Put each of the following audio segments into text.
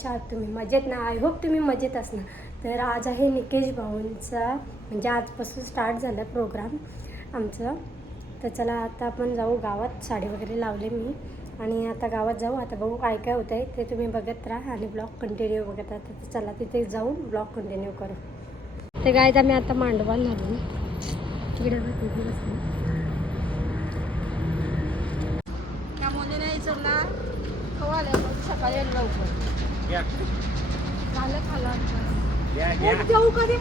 कशा आहात तुम्ही? मजेत ना? आय होप तुम्ही मजेत असणार. तर आज आहे निकेश भाऊंचा, म्हणजे आजपासून स्टार्ट झालं प्रोग्राम आमचं. तर चला आता आपण जाऊ गावात. साडी वगैरे लावले मी आणि आता गावात जाऊ. आता बघू काय काय होतं आहे ते तुम्ही बघत राहा आणि ब्लॉग कंटिन्यू बघत राहा. तर चला तिथे जाऊन ब्लॉग कंटिन्यू करू. ते गायज आम्ही आता मांडवाल झालो तिकडे बसलो. सकाळी लवकर झालं खाला जाऊ कधी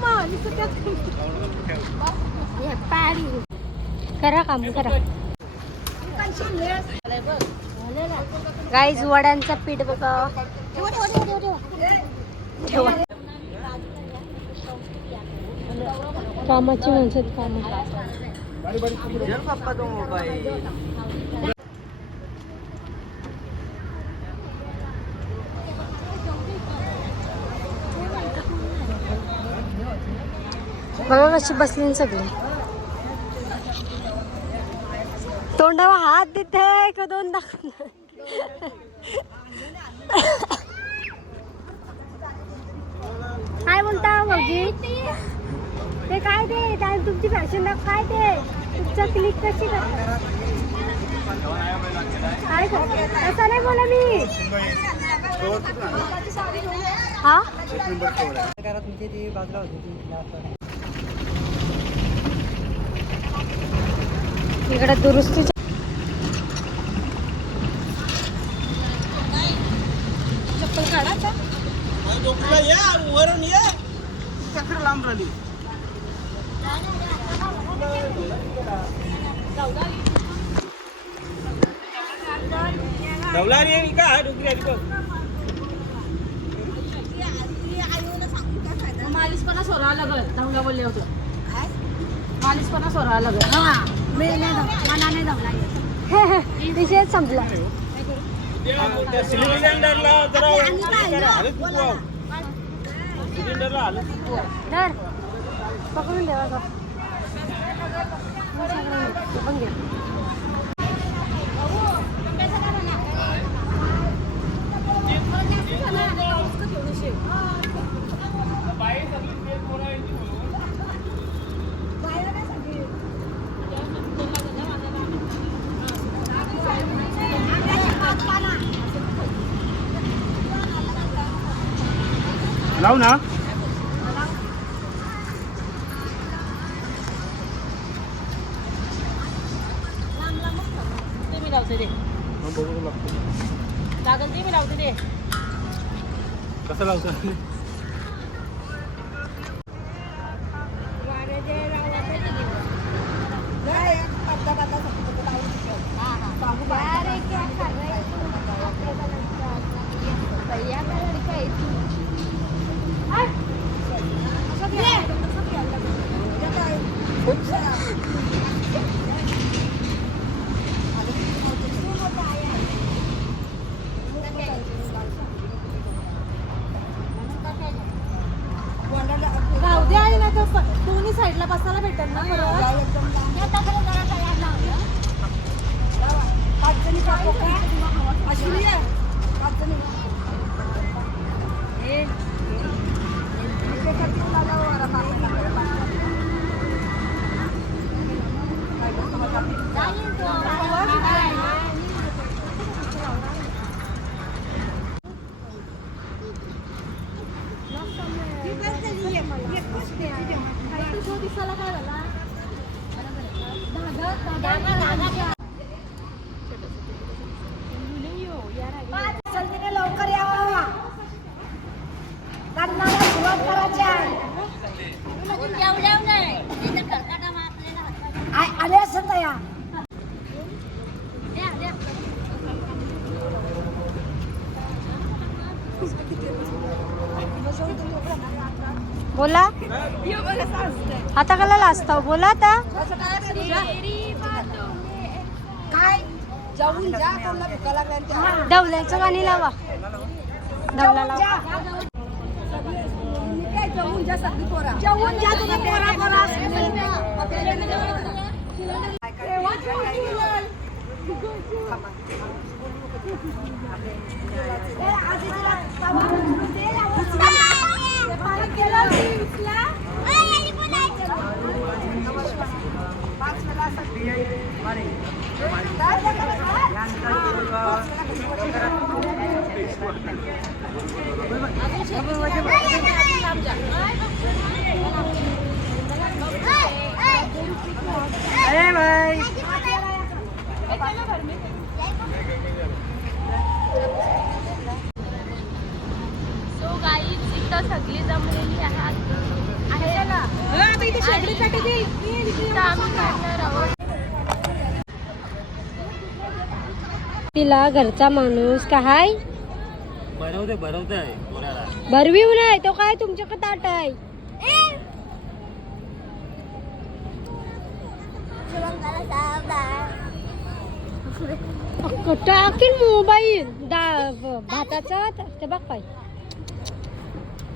पाडी करा काम करा. गाईज वड्यांचा पीठ बघा. ठेवा कामाची माणसं काम. बघा कशी बसली सगळी. तोंडावर हात देते का दोन दाखव. काय बोलता भाऊजी? ते काय ते तुमची फॅशन दाख. काय ते तुमच्या क्लिक कशी करता? काय असं नाही बोला मी. हा इकडे दुरुस्ती चप्पल काढा. वरून ये चक्र लांब राहिली. मालिशपणा सोडा लागत. धावला बोलले होतं मालिशपणा सोडा लागत. विषय संपला. सिलेंडरला पकडून द्यावा का? लाव ना. मी लावते ते लागल ते मी लावते ते. कसं लावतं? दोन्ही साईडला बसायला भेटेल ना. दिसायला काय झाला लवकर यावा. सुरुवात करायची आले असत या. बोला आता कला असतो. बोला आता काय डवल्याचं गाणी लावा. डवला लावा. अरे भाई सो गाईज इथं सगळी जमलेली आहात आहे ना इथं आम्ही काढणार आहोत. तिला घरचा माणूस का हाय भरवते आहे भरवीव नाही तो काय तुमच्याकडे ताट आहे. टाकीन मोबाईल भाताचा ते बघ पाय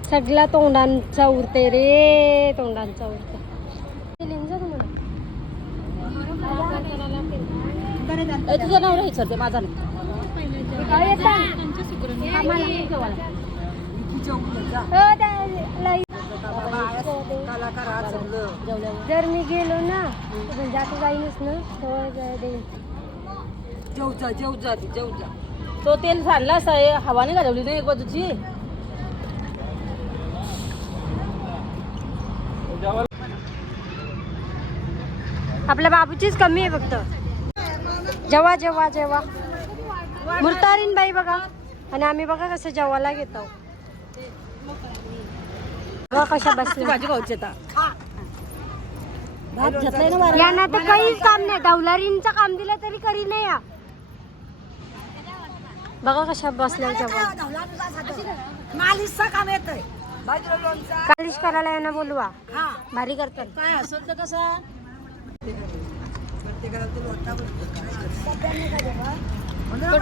सगळा तोंडांचा उरते रे तोंडांचा उरते. तुझं नाव राहील सर ते माझा जर मी गेलो ना म्हणजे आता जाईनच ना तेव्हा देईन. जेवजा तो तेल सांडला आहे हवाने घालवली नाही एक बाजूची. आपल्या बाबूचीच कमी आहे फक्त. जेव्हा जेव्हा जेव्हा मुर्तारीन बाई बघा आणि आम्ही बघा कसं जेवायला घेतो बघा कशा बसल्या. भाजी खाऊची यांना तर काहीच काम नाही. डवलारींचं काम दिलं तरी करी नाही या. बघा कशा बसल्या जेव्हा. कालिश करायला यांना बोलवा भारी करतात. काय असेल तर कसं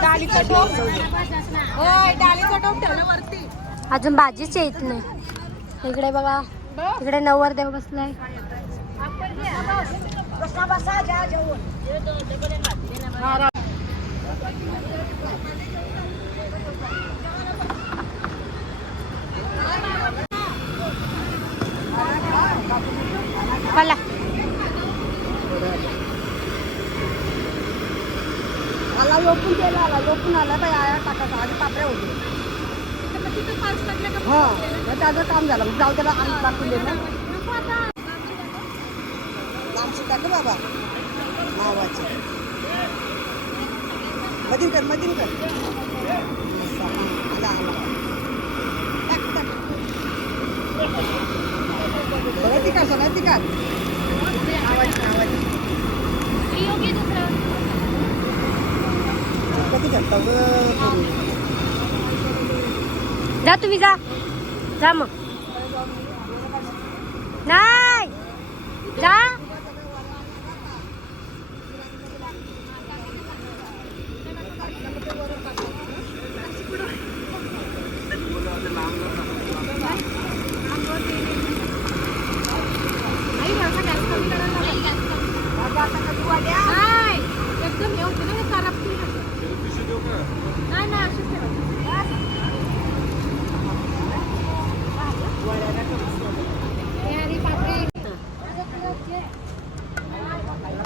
डाळीचा टोप ठेवलं वरती. अजून भाजीच येत नाही. इकडे बघा इकडे नवरदेव बसलाय. चला आला लोकून गेला आला लोकून आला बाई आया टाकायचा आधी पापड्या होते. हा मग त्याचं काम झालं मग जाऊ त्याला आम्ही टाकून दे ना लांबशी टाक बाबा नावाचे मधीन कर आला आला टाक टाक सगळं ती कर आवाज कधी करता जा तुम्ही जा मग नाही जा. एकदम हे होते ना करपती नाही अशीच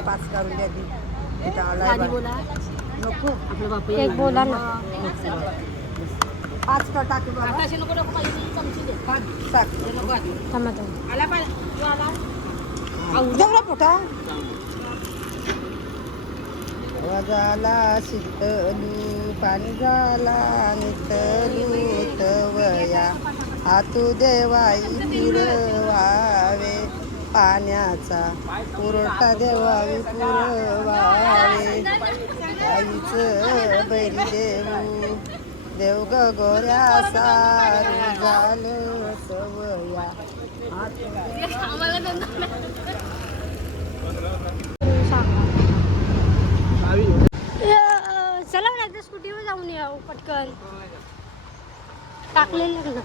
पाच करून द्या बोला नको आपलं बाप एक बोला ना. पाच का टाकू चमची दे थांबा आला जेवढा पोटा झाला शीतलू पाणी झाला नितलू तवया हातू देवाई फिरवावे पाण्याचा पुरवठा देवावी पुरवावे आईचं बैरी देऊ देव ग गोऱ्या सारू झालं सवया चला ना एकदा स्कूटीवर जाऊन या पटकन टाकलेलं ना.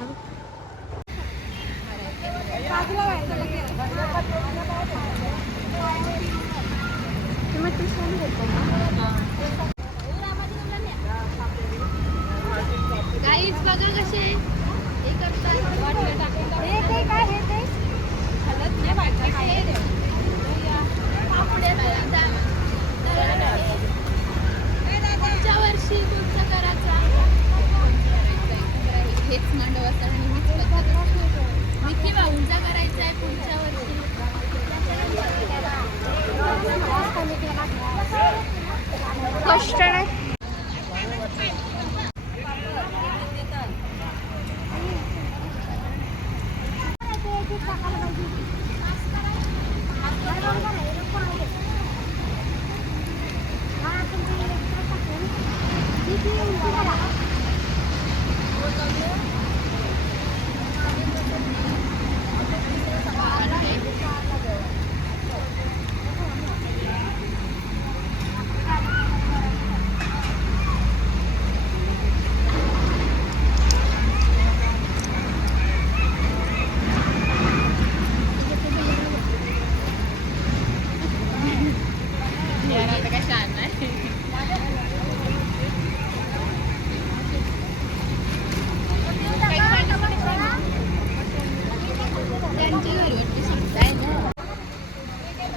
बघा कसे हे करतात वाटलं टाकून हे ते काय हे ते हलत नाही वाटलं काय पुढच्या वर्षी तुमचं करायचं हेच मांडवाचा आणि हीच पद्धत विकी भाऊंचा करायचा आहे पुढच्या वर्षी कष्ट नाही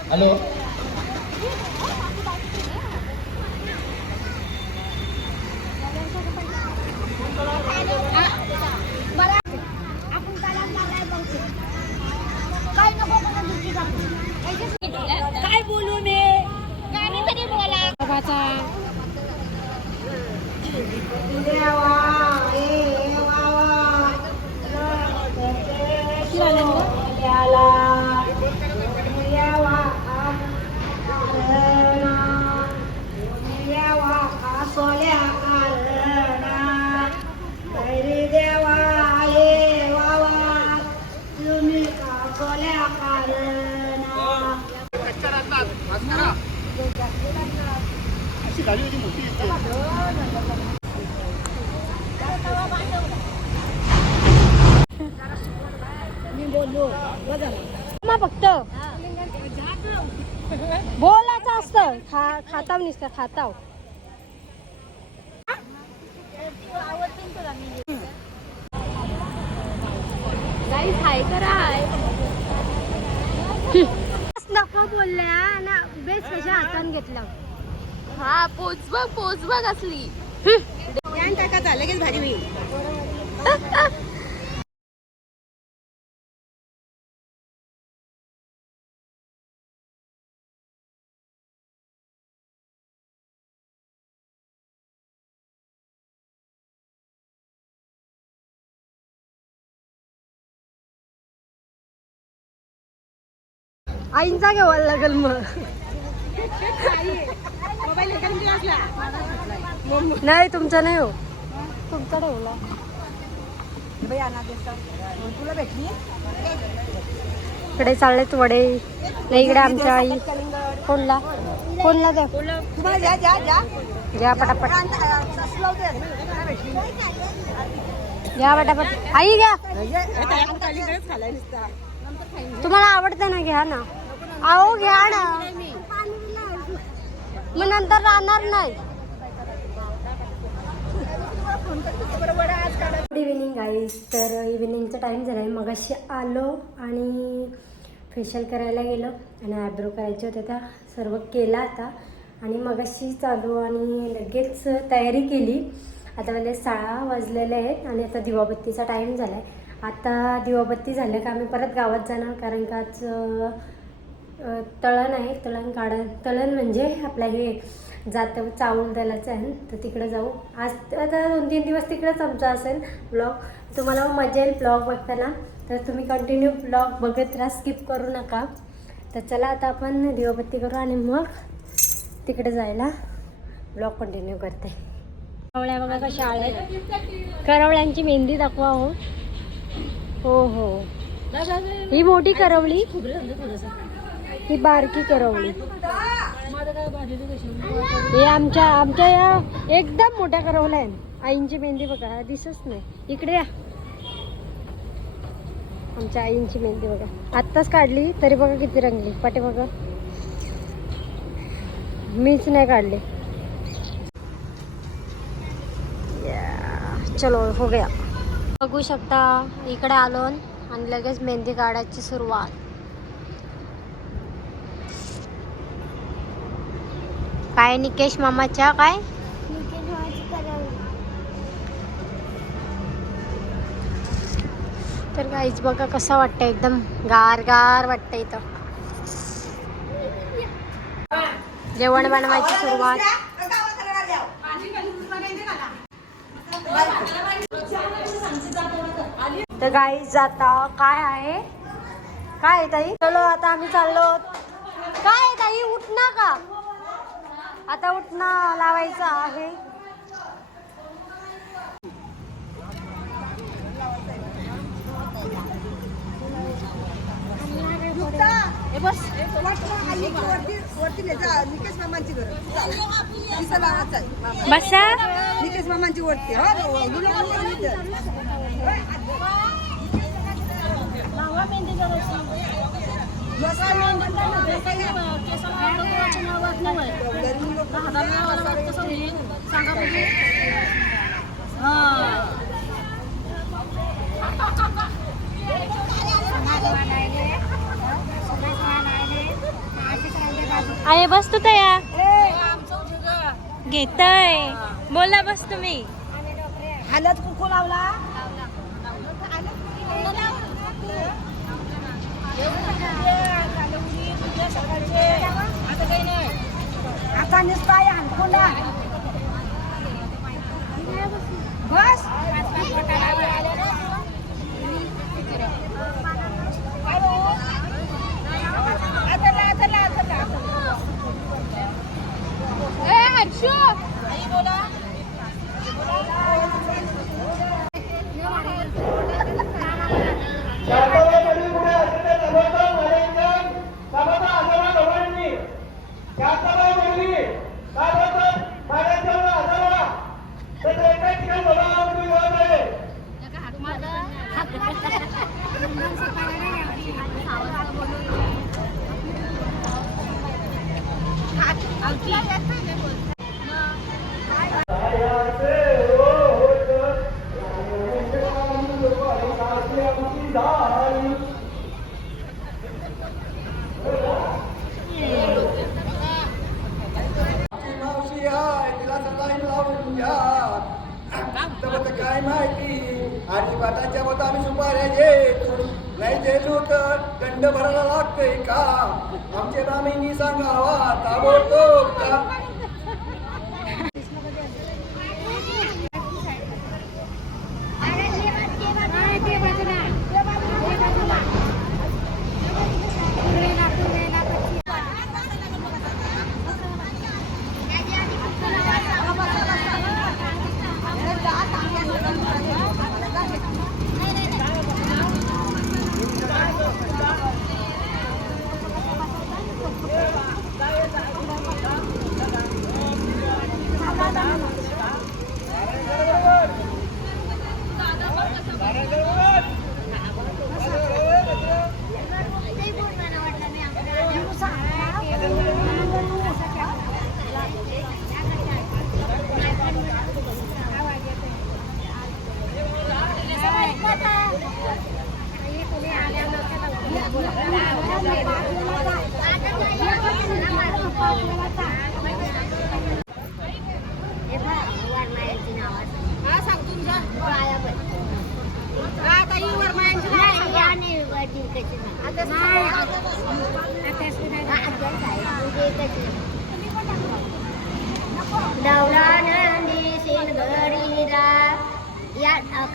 हॅलो काय बोलू मी काहीतरी बोला फक्त बोलायचं असतं खाताव नुसतं खाताव हाय कराय नको बोलल्या ना बेस कशा हातान घेतला हा पोच बघ असली लगेच भारी होईल आईंचा घ्यावा लागेल मग नाही तुमचा नाही हो तुमचा ठेवला तुला भेटली इकडे चाललेत वडे नाही इकडे आमच्या आई कोणला द्या तुम्हाला ज्या घ्या पटापट घ्या पटापट आई घ्या तुम्हाला आवडतं ना घ्या ना आओ घ्या ना मग नंतर राहणार नाही गुड इव्हिनिंग गाईज तर इव्हिनिंगचा टाईम झाला आहे मगाशी आलो आणि फेशियल करायला गेलो आणि आयब्रो करायचे होते त्या सर्व केला आता आणि मगाशी चालू आणि लगेच तयारी केली आता म्हणजे 6 वाजलेले आहेत आणि आता दिवाबत्तीचा टाईम झाला आहे आता दिवाबत्ती झालं का आम्ही परत गावात जाणार कारण का आज तळण आहे तळण म्हणजे आपलं हे जातं चावूल दलाचं आहे तर तिकडं जाऊ आज आता 2-3 दिवस तिकडेच आमचा असेल ब्लॉग तुम्हाला मजा येईल ब्लॉग बघताना तर तुम्ही कंटिन्यू ब्लॉग बघत राहा स्किप करू नका तर चला आता आपण दिवाबत्ती करू आणि मग तिकडे जायला ब्लॉग कंटिन्यू करते करवळ्या बघा कशा आल्या करवळ्यांची मेहंदी दाखवा हो हो ही मोठी करवली ही बारकी करवली हे आमच्या या एकदम मोठ्या करवल्या आहेत आईंची मेहंदी बघा दिसत नाही इकडे या आमच्या आईंची मेहंदी बघा आत्ताच काढली तरी बघा किती रंगली पाटे बघा मीच नाही काढले चलो हो गया बघू शकता इकडे आलो आणि लगेच मेहंदी काढायची सुरुवात. काय निकेश मामाच्या काय तर काहीच बघा कसं वाटतं, एकदम गार गार वाटतं इथं. जेवण बनवायची सुरुवात. तर गाईज आता काय आहे ताई, चलो आता आम्ही चाललो. काय आहे ताई, उठणं का आता, उठणं लावायचं आहे. निकेश मामांची घर बसा निकेश मामांची वरती आहे. बस तू तया घेतय बोला, बस तुम्ही. हालत कुकू लावला आता निसताय आणखोंडा बस काय माहिती आणि बाटाच्या मत आम्ही सुपाऱ्या घेतो नाही गेलो तर दंड भरायला लागतंय का? आमचे नामिनी सांगावा ताबडतोब का?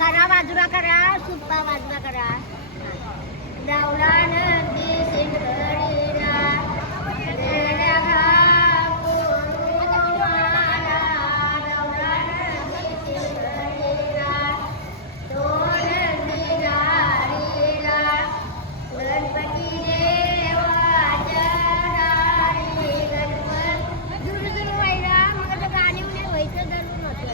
करा बाजूला करा सुप्पा बाजूला करा दावला नंदी सिंगरीला गणपती देवाच्या गणपत दूर दूर व्हायला मग गाणी व्हायचं धरून होतं.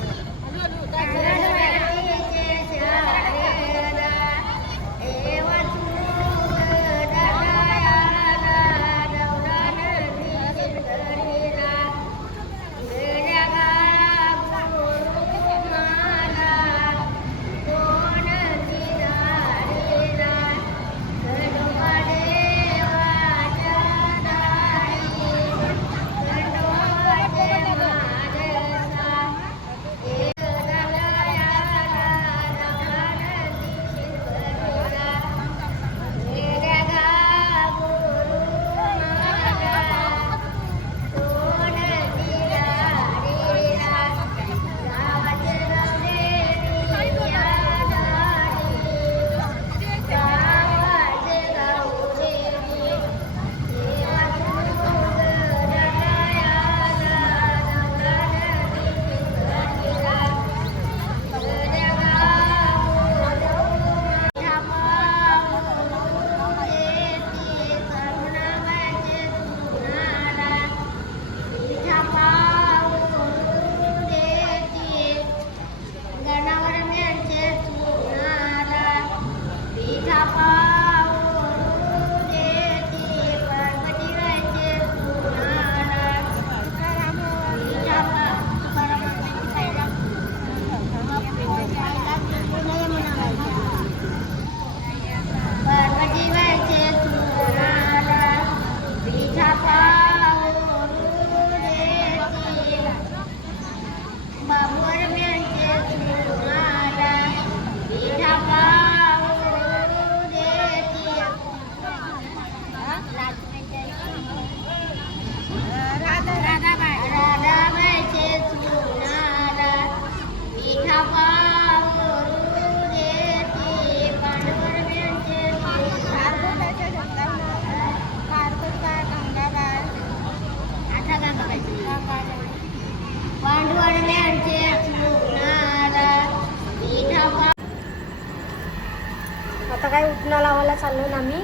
बघायला चाललो ना आम्ही.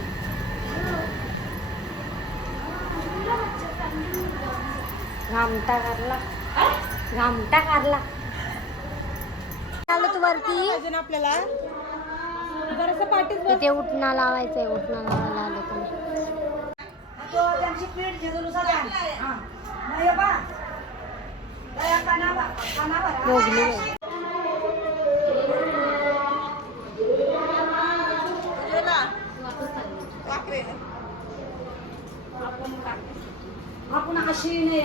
घामटा कारला आलो तू वरती. आपल्याला इथे उठणा लावायचंय. उठणा लावायला आलो तुम्ही. मोगली आपण अशी नाही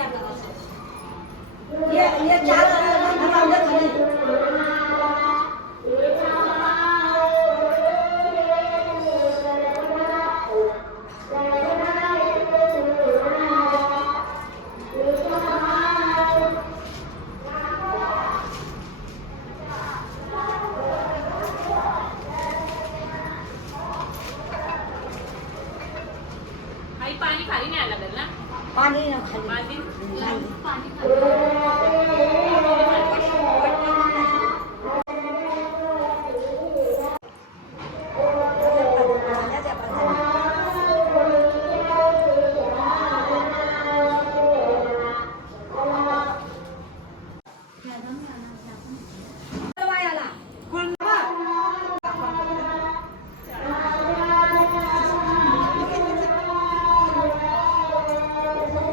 पाणी खाली नाही लागेल ना. पाणी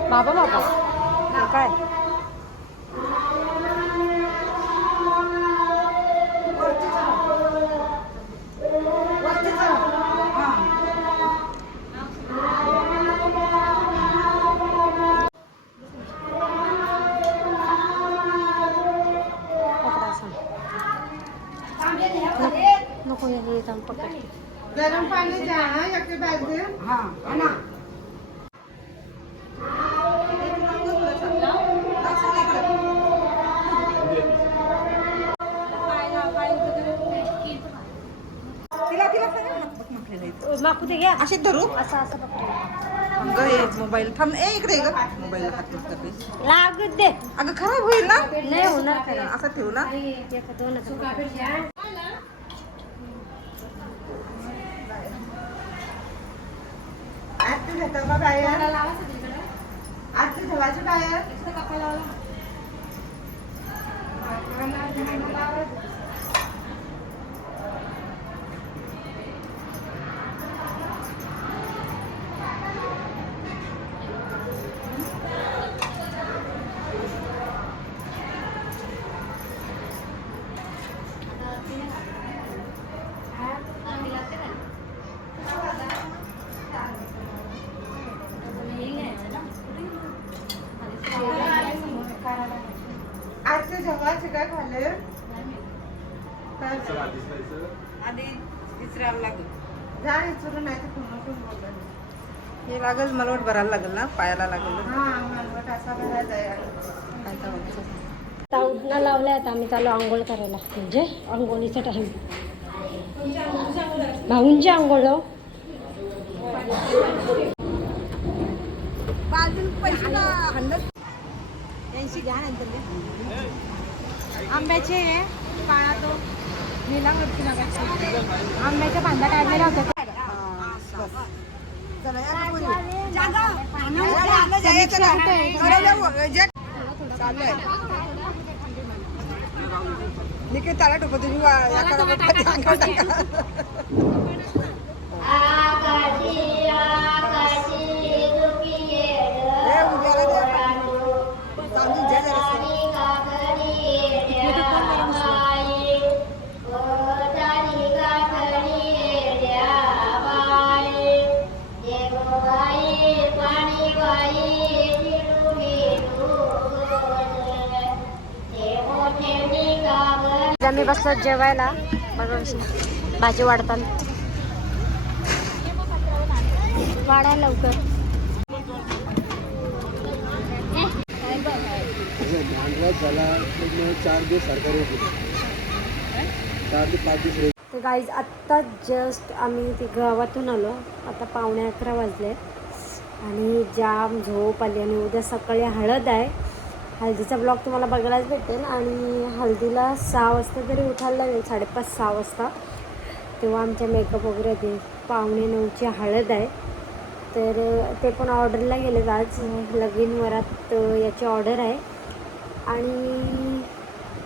बाबा काय नको हे जाऊन पकडते. गरम पाणी द्या ना एक बाजू. हा ना माकू ते घ्या. असे धरू असं असं पकडते. मोबाईल थांब. इकडे ग मोबाईल लागत दे. अगं खराब होईल ना. नाही होणार काय. असं ठेवू ना. आरती घेतो का बाहेर. आरती ठेवायची बाहेर. आजचे जेवायचे काय खाल्ले. आधी विचारायला लागेल. जा विचारून नाही तर पुन्हा पण बोलत. हे लागेल मलवट भरायला लागेल ना. पायाला लागेल. हा मलवट असा भरायचा आहे. काय करायचं. उठणं लावल्या आता आम्ही चालू आंघोळ करायला. म्हणजे आंघोळीचा टाइम. भाऊंची आंघोळ आंब्याचे काळा तो नीला वरती लागायचे. आंब्याच्या बांधा काढलेला होता. त्याला टोप तुम्ही आम्ही बसलो जेवायला. बघा भाजी वाढताना. वाढा लवकर. तर गाईज आत्ता जस्ट आम्ही ते गावातून आलो. आता 11:15 वाजले आणि जाम झोप आली. आणि उद्या सकाळी हळद आहे. हळदीचा ब्लॉग तुम्हाला बघायलाच भेटेल. आणि हळदीला 6 वाजता तरी उठायला लागेल. 5:30-6 वाजता. तेव्हा आमच्या मेकअप वगैरे दे 9:45ची हळद आहे. तर ते पण ऑर्डरला गेले आज. लगीन वरात याची ऑर्डर आहे. आणि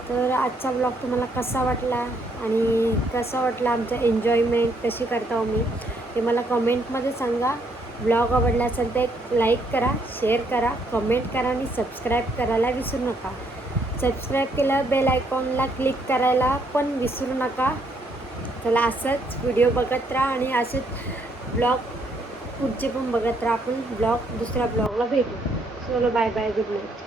तर आजचा ब्लॉग तुम्हाला कसा वाटला आणि कसा वाटला आमचा एन्जॉयमेंट कशी करता मी ते मला कमेंटमध्ये सांगा. ब्लॉग आवडला असेल तर एक लाईक करा, शेअर करा, कमेंट करा आणि सबस्क्राईब करायला विसरू नका. सबस्क्राईब केलं बेल आयकॉनला क्लिक करायला पण विसरू नका. चला असंच व्हिडिओ बघत राहा आणि असेच ब्लॉग पुढचे पण बघत राहा. आपण ब्लॉग दुसऱ्या ब्लॉगला भेटू. चलो बाय बाय, गुड नाईट.